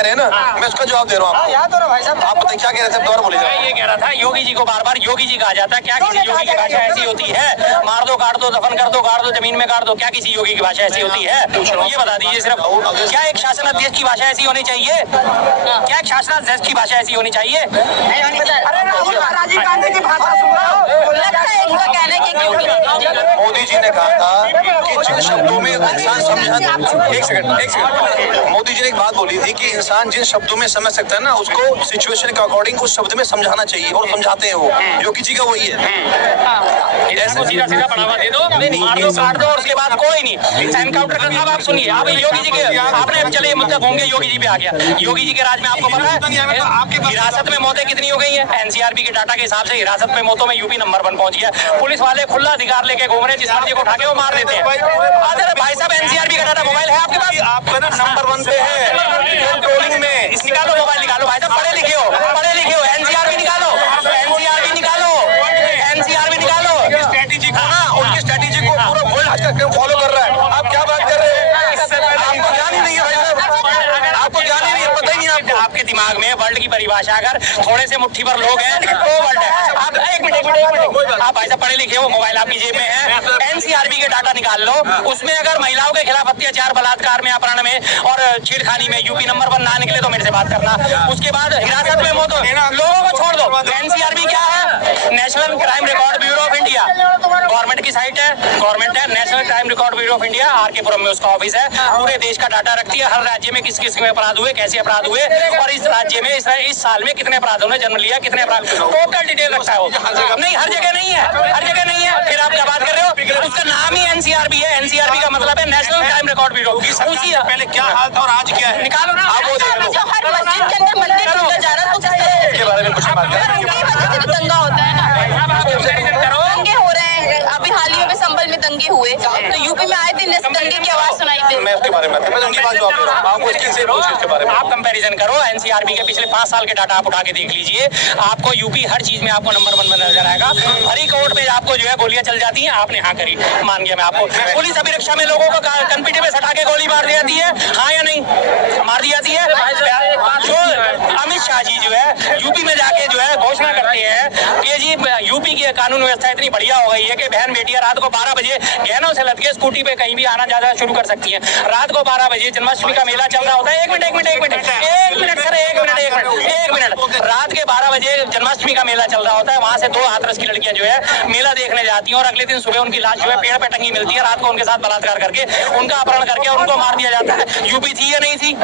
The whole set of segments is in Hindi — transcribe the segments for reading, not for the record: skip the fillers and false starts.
रहे ना, मैं उसका जवाब दे रहा हूँ आपको। भाई साहब आप बताइए क्या कह रहे थे, दोबारा बोलिए। मैं ये कह रहा था, योगी जी को बार बार योगी जी कहा जाता है। क्या किसी योगी की भाषा ऐसी होती है? मार दो, काट दो, दफन कर दो, गाड़ दो, जमीन में गाड़ दो, क्या किसी योगी की भाषा ऐसी होती है? ये बता दीजिए सिर्फ। क्या एक शासन अध्यक्ष की भाषा ऐसी होनी चाहिए? क्या एक शासन अध्यक्ष की भाषा ऐसी होनी चाहिए? राजीव गांधी की भाषा सुन रहा हो, लगता है इनका कहना है कि मोदी जी ने कहा था कि जिन शब्दों में इंसान समझा, एक सेकंड, मोदी जी ने एक बात बोली थी कि इंसान जिन शब्दों में समझ सकता है ना, उसको सिचुएशन के अकॉर्डिंग उस शब्द में समझाना चाहिए, और समझाते हैं वो। योगी जी का वही है। ऐसा सीधा सीधा बढ़ावा दे दो, मार दो, काट दो, और उसके बाद कोई नहीं एनकाउंटर करना। अब आप सुनिए, अब योगी जी के आपने चले मुद्दा घूम के योगी जी पे आ गया। योगी जी के राज में आपको पता है हिरासत में मौतें कितनी हो गई है? एनसीआरबी के डाटा के हिसाब से हिरासत में मौतों में यूपी नंबर 1 पहुंच गया। पुलिस वाले खुला अधिकार लेके घूम रहे हैं, जिस मर्जी को उठा के वो मार देते हैं। भाई साहब, एनसीआरबी का डाटा मोबाइल है आपके पास? आपका ना नंबर 1 पे है कंट्रोलिंग में। निकालो मोबाइल, निकालो भाई साहब, पढ़े लिखे हो, पढ़े लिखे हो। एनसीआरबी निकालो, एनसीआरबी निकालो, एनसीआरबी निकालो। स्ट्रेटेजी को ना, उनकी स्ट्रेटेजी को पूरा वर्ल्ड आज फॉलो कर रहा है। आप क्या बात कर रहे हैं? आपको ज्ञान ही नहीं है भाई साहब, आपको ज्ञान ही नहीं है, पता ही नहीं आपको। आपके दिमाग में वर्ल्ड की परिभाषा अगर थोड़े से मुट्ठी भर लोग हैं तो वर्ल्ड है। आप एक मिनट, आप भाई साहब पढ़े लिखे हो, मोबाइल आपकी जेब में है, एनसीआरबी के डाटा निकाल लो। उसमें अगर महिलाओं के खिलाफ अत्याचार, बलात्कार में, अपहरण में और छेड़खानी में यूपी नंबर 1 ना निकले तो मेरे से बात करना। उसके बाद हिरासत में मौत, लोगों को छोड़ दो। एनसीआरबी क्या है? National crime record bureau of India, government की साइट है, गवर्नमेंट है। National crime record bureau of India, R K. Puram में उसका ऑफिस है। पूरे देश का डाटा रखती है, हर राज्य में किस किस में अपराध हुए, कैसे अपराध हुए, और इस राज्य में इस साल में कितने अपराधों ने जन्म लिया, कितने अपराध, टोटल डिटेल रखता है वो। नहीं, हर जगह नहीं है, हर जगह नहीं है। फिर आप क्या बात कर रहे हो? उसका नाम ही एनसीआरबी है। एनसीआरबी का मतलब है नेशनल क्राइम रिकॉर्ड ब्यूरो। उसी पहले क्या हाल था और आज क्या है, निकालो ना। आप वो देख लो। हर मस्जिद के अंदर मंदिर टूटा जा रहा है, तो इसके बारे में कुछ बात करें। उनकी वजह से तो दंगा होता है ना, दंगे हो रहे हैं। अभी हाल ही में संभल में दंगे हुए, तो यूपी में आए दिन दंगे की आवाज सुनाई दी। मैं उसके बारे में मैं उनकी बात जवाब दे रहा हूं। आपको इसके बारे में आप कंपैरिजन करो, एनसीआरबी के पिछले 5 साल के डाटा आप उठा के देख लीजिए। आपको यूपी हर चीज में आपको नंबर 1 में नजर आएगा। फरीदकोट में आपको जो है गोलियां चल जाती हैं, आपने हाँ करी, मान गया मैं आपको। पुलिस अभिरक्षा में लोगों को कनपीटी में सटा के गोली मार दी जाती है, हाँ या नहीं? मार दी जाती है। जो अमित शाह जी जो है यूपी में जाके जो है घोषणा करते हैं कि जी यूपी की कानून व्यवस्था इतनी बढ़िया हो गई है कि बहन बेटियां रात को 12 बजे गहनों से लटके स्कूटी पे कहीं भी आना जाना शुरू कर सकती हैं। रात को 12 बजे जन्माष्टमी का मेला चल रहा होता है। एक मिनट सर, एक मिनट। रात के 12 बजे जन्माष्टमी का मेला चल रहा होता है। वहाँ से 2 हाथरस की लड़कियां जो है मेला देखने जाती हैं, और अगले दिन सुबह उनकी लाश जो है पेड़ पे टंगी मिलती है। रात को उनके साथ बलात्कार करके उनका अपहरण करके उनको मार दिया जाता है। यूपी थी या नहीं थी?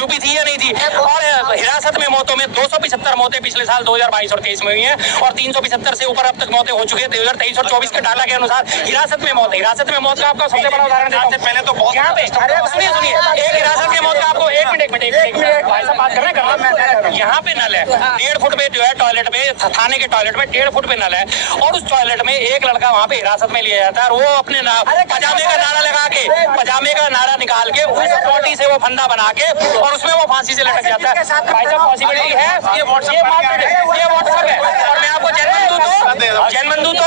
यूपी थी या नहीं थी? और हिरासत में मौतों में 275 मौतें पिछले साल 2022 और 23 में हुई हैं, और 375 से ऊपर अब तक मौतें हो चुकी है 2023 और 24 के डाटा के अनुसार। हिरासत में मौत का आपका सबसे बड़ा उदाहरण देता हूं। पहले तो बहुत यहाँ पे सुनिए, एक हिरासत में मौत का आपको एक मिनट भाई साहब बात कर रहे हैं। यहाँ पे नल है 1.5 फुट पे जो है टॉयलेट पे, थाने के टॉयलेट में 1.5 फुट पे नल है, और उस टॉयलेट में एक लड़का वहाँ पे हिरासत में लिया जाता है, और वो अपने पजामे का नारा लगा के, पजामे का नारा निकाल के उस पॉटी से वो फंदा बना के और उसमें वो फांसी से लटक जाता है। भाई साहब पॉसिबिलिटी है, ये व्हाट्सएप है। और मैं आपको जैन बंधु तो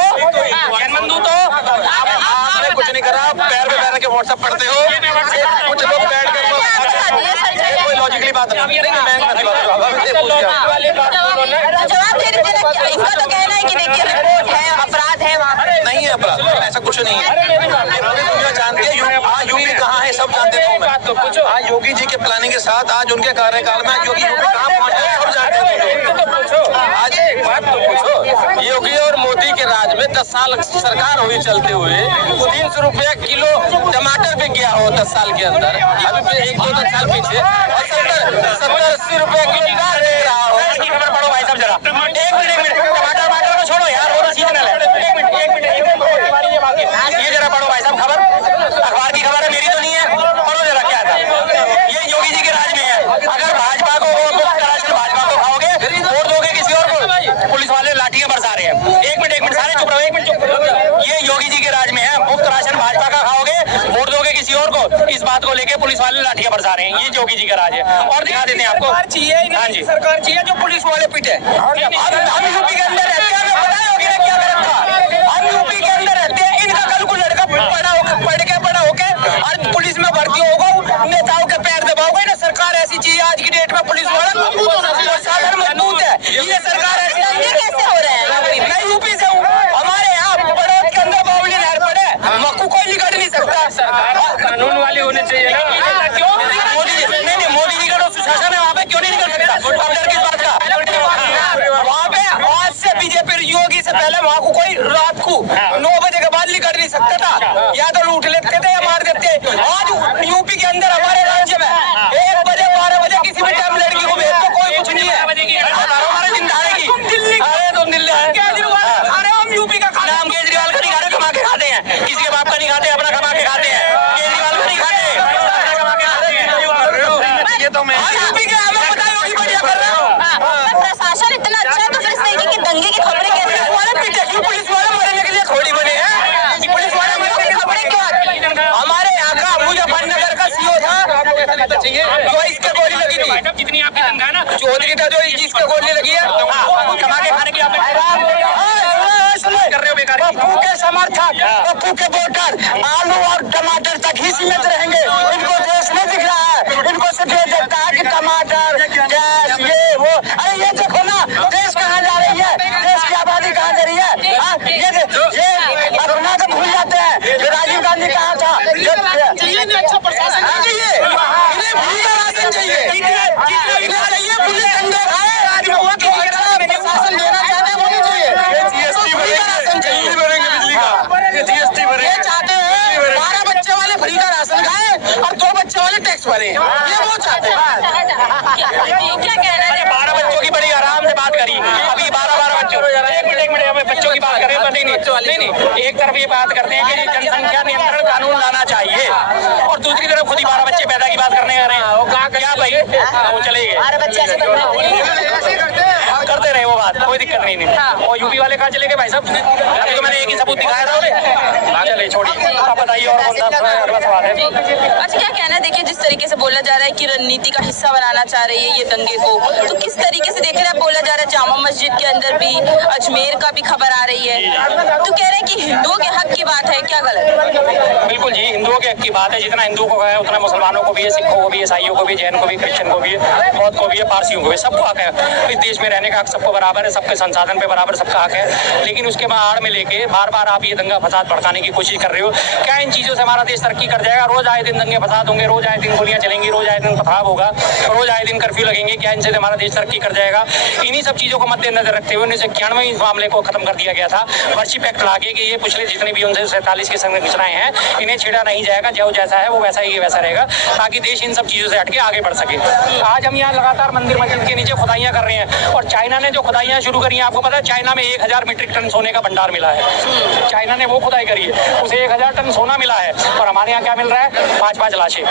आपने कुछ नहीं करा, पैर पे बैठ के व्हाट्सएप पढ़ते हो। कुछ लोग बैठ कर कोई लॉजिकली बात नहीं। जवाब दे दीजिए। इनका तो कहना है कि देखिए रिपोर्ट है, अपराध है वहाँ पे। नहीं है अपराध, ऐसा कुछ नहीं है। दुनिया जानती है यूपी कहाँ है, सब जानते हैं। आज योगी जी के प्लानिंग के साथ आज उनके कार्यकाल में यूपी कहाँ पहुँचा है सब जानते हैं। आज एक बात तो पूछो, योगी और मोदी के राज में 10 साल सरकार हुई चलते हुए 300 रुपया किलो टमाटर बिक गया हो 10 साल के अंदर। अभी 1-2 साल पीछे 70-80 रुपया किलो प्याज बिक रहा हो। इसकी खबर पढ़ो भाई साहब जरा। एक मिनट टमाटर को छोड़ो यार, होना सीजनल है। एक मिनट ये जरा पढ़ो भाई साहब खबर, अखबार की खबर है, मेरी तो नहीं है। पढ़ो जरा क्या था। ये योगी जी के राज में है। अगर भाजपा को मुफ्त राशन भाजपा को खाओगे, वोट दोगे किसी और को, पुलिस वाले लाठियां बरसा रहे हैं। एक मिनट सारे चुप रहो, एक मिनट चुप रहो। ये योगी जी के राज में है, मुफ्त राशन भाजपा का खाओगे, वोट दोगे किसी और को, इस बात को लेके पुलिस वाले लाठियां बरसा रहे हैं। ये योगी जी का राज है। और दिखा देते हैं आपको, हाँ जी सरकार चाहिए जो पुलिस वाले पिटे। हम यूपी के अंदर रहते हैं, हमें पता है योगी ने क्या कर रखा। हम यूपी के अंदर रहते हैं, इनका कल को लड़का पढ़ के बड़ा होके और पुलिस में भर्ती होगा, नेताओं के पैर दबाओगे ना। सरकार ऐसी चाहिए आज की पहले वहाँ को कोई रात को 9 बजे के बाद निकल नहीं सकता था, या तो लूट लेते थे या मार देते। आज यूपी के अंदर हमारे राज्य में 1 बजे 12 बजे किसी भी टाइम लड़की को भेज दो, कोई कुछ नहीं है। हमारे दिन दाड़े की अरे तुम दिल्ली अरे हम यूपी का खाना, हम केजरीवाल का नहीं खा रहे, कमा के खाते हैं, किसी के बाप का नहीं खाते, अपना कमा के खाते हैं। केजरीवाल का नहीं खाते, कमा के खाते हैं। ये तो मैं यूपी के बताइए बढ़िया कर रहा हूँ। प्रशासन इतना अच्छा है तो फिर इस तरीके की दंगे की खबरें कैसे? पुलिस वाले मरने के लिए थोड़ी बने हैं, पुलिस वाले मरने के लिए खबरें क्यों? हमारे यहाँ का मुजफ्फरनगर का सीओ था, जो इसके गोली लगी थी, जितनी आपकी तनख्वाह ना चौधरी था, जो जिसके गोली लगी है, कमा के खाने की आप कर रहे हो बेकार। पप्पू के समर्थक, पप्पू के वोटर आलू और टमाटर तक ही सीमित रहेंगे। इनको देश में दिख रहा है, इनको सिर्फ ये देखता है कि टमाटर, गैस, ये वो। अरे ये देखो ना, देश कहाँ जा रही है, देश की आबादी कहाँ जा रही है। हाँ, ये अपना तो भूल जाते हैं, जो राजीव गांधी कहा था, अच्छा प्रशासन चाहिए, इन्हें फ्री का राशन चाहिए, इन्हें चाहिए पुलिस डंडे खाए, राजभवन को प्रशासन देना चाहते हैं, वो नहीं चाहिए। फ्री का राशन चाहिए, जीएसटी भरे, ये चाहते हैं 12 बच्चे वाले फ्री का राशन खाए और 2 बच्चे वाले टैक्स भरे, ये वो चाहते हैं। क्या कहना है? 12 बच्चों की बड़ी आराम से बात करी, अभी 12 बच्चों, एक मिनट हमें बच्चों की बात करें तो नहीं, एक तरफ ये बात करते हैं कि जनसंख्या नियंत्रण कानून लाना चाहिए और दूसरी तरफ खुद ही 12 बच्चे पैदा की बात करने आ रहे हैं। क्या भाई वो चले गए, 12 बच्चे ऐसे करते रहे वो बात, कोई दिक्कत नहीं। और यूपी वाले कहाँ चले गए भाई साहब? अभी तो मैंने एक ही सबूत दिखाया था उन्हें। चले छोड़िए, आप बताइए और कौन सा अगला सवाल है? अच्छा, क्या कहना है? देखिए, जिस तरीके से बोला जा रहा है कि रणनीति का हिस्सा बनाना चाह रही है ये दंगे को, तो किस तरीके से देख रहे हैं? बोला जा रहा है जामा मस्जिद के अंदर भी, अजमेर का भी खबर आ रही है, तो कह रहे हैं कि हिंदुओं के हक की बात है, क्या गलत है? बिल्कुल जी, हिंदुओं के हक की बात है। जितना हिंदुओं को है उतना मुसलमानों को भी है, सिखों को भी, ईसाइयों को भी, जैन को भी, क्रिश्चियन को भी है, बौद्ध को भी है, पारसियों को भी, सबको हक है। इस देश में रहने का हक सबको बराबर है, सबके संसाधन पे बराबर सबका हक है। लेकिन उसके आड़ में लेके बार बार आप ये दंगा फसाद भड़काने की कोशिश कर रहे हो। क्या इन चीजों से हमारा देश तरक्की कर जाएगा? रोज आए दिन दंगे फसाद होंगे, रोज आए दिन गोलियां चलेंगी, रोज आए दिन पथराव होगा, रोज आए दिन कर्फ्यू लगेंगे। क्या इनसे हमारा देश तरक्की कर जाएगा? इन्हीं सब चीजों को मद्देनजर रखते हुए 1991 इस मामले को खत्म कर दिया गया था, वर्शिप एक्ट लाके कि ये पिछले जितने भी 1947 की संरचनाएं हैं इन्हें छेड़ा नहीं जाएगा, जो जैसा है वो वैसा ही वैसा रहेगा, ताकि देश इन सब चीजों से हटके आगे बढ़ सके। आज हम यहाँ लगातार मंदिर मस्जिद के नीचे खुदाइयां कर रहे हैं और चाइना ने जो खुदाइयां शुरू करी हैं, आपको पता है चाइना में 1000 मीट्रिक टन सोने का भंडार मिला है। चाइना ने वो खुदाई करी है, उसे 1000 टन सोना मिला है और हमारे यहाँ क्या मिल रहा है? 5-5 लाशें।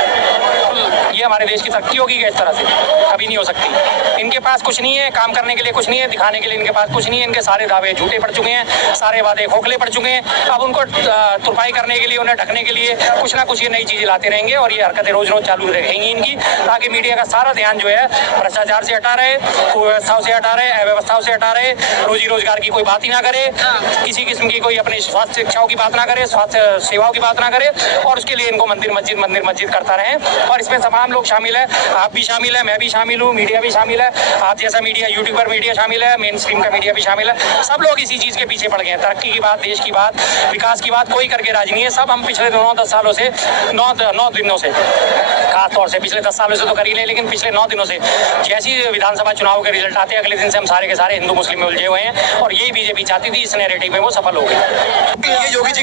ये हमारे देश की तरक्की होगी क्या? इस तरह से कभी नहीं हो सकती। इनके पास कुछ नहीं है, काम करने के लिए कुछ नहीं है, दिखाने के लिए इनके पास कुछ नहीं है। इनके सारे दावे झूठे पड़ चुके हैं, सारे वादे खोखले पड़ चुके हैं। अब उनको तुरपाई करने के लिए, उन्हें ढकने के लिए कुछ ना कुछ ये नई चीजें लाते रहेंगे और ये हरकतें रोज रोज चालू रहेंगी इनकी, ताकि मीडिया का सारा ध्यान जो है भ्रष्टाचार से हटा रहे, कुव्यवस्थाओं से हटा रहे, अव्यवस्थाओं से हटा रहे, रोजी रोजगार की कोई बात ही ना करे, किसी किस्म की कोई अपनी स्वास्थ्य शिक्षाओं की बात ना करे, स्वास्थ्य सेवाओं की बात ना करे, और उसके लिए इनको मंदिर मस्जिद करता रहे। और इसमें तमाम लोग शामिल है, आप भी शामिल है, मैं भी शामिल हूँ, मीडिया भी शामिल है, आप जैसा मीडिया, यूट्यूबर मीडिया शामिल है, मेन स्ट्रीम का मीडिया भी शामिल है। सब लोग इसी चीज के पीछे पड़ गए हैं। तरक्की की बात, देश की बात, विकास की बात कोई करके राजी नहीं है। सब हम पिछले 9-10 सालों से 9 दिनों से, खासतौर से पिछले 10 सालों से तो कर ही ले, लेकिन पिछले 9 दिनों से जैसी विधानसभा चुनाव के रिजल्ट आते हैं, अगले दिन से हम सारे के सारे हिंदू मुस्लिम में उलझे हुए हैं और यही बीजेपी चाहती थी, इस नैरेटिव में वो सफल हो गई। ये योगी जी के